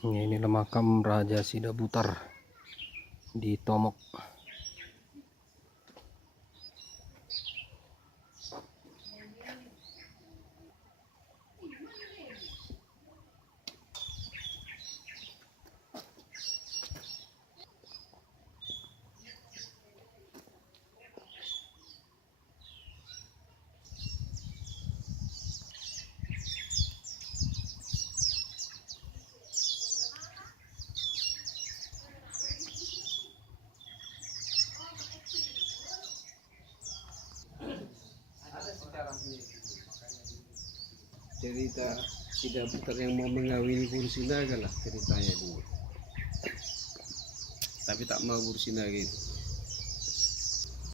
Inilah makam Raja Sidabutar di Tomok. Cerita Sidabutar yang mau mengawini Bursinaga lah ceritanya dulu, tapi tak mau Bursinaga itu.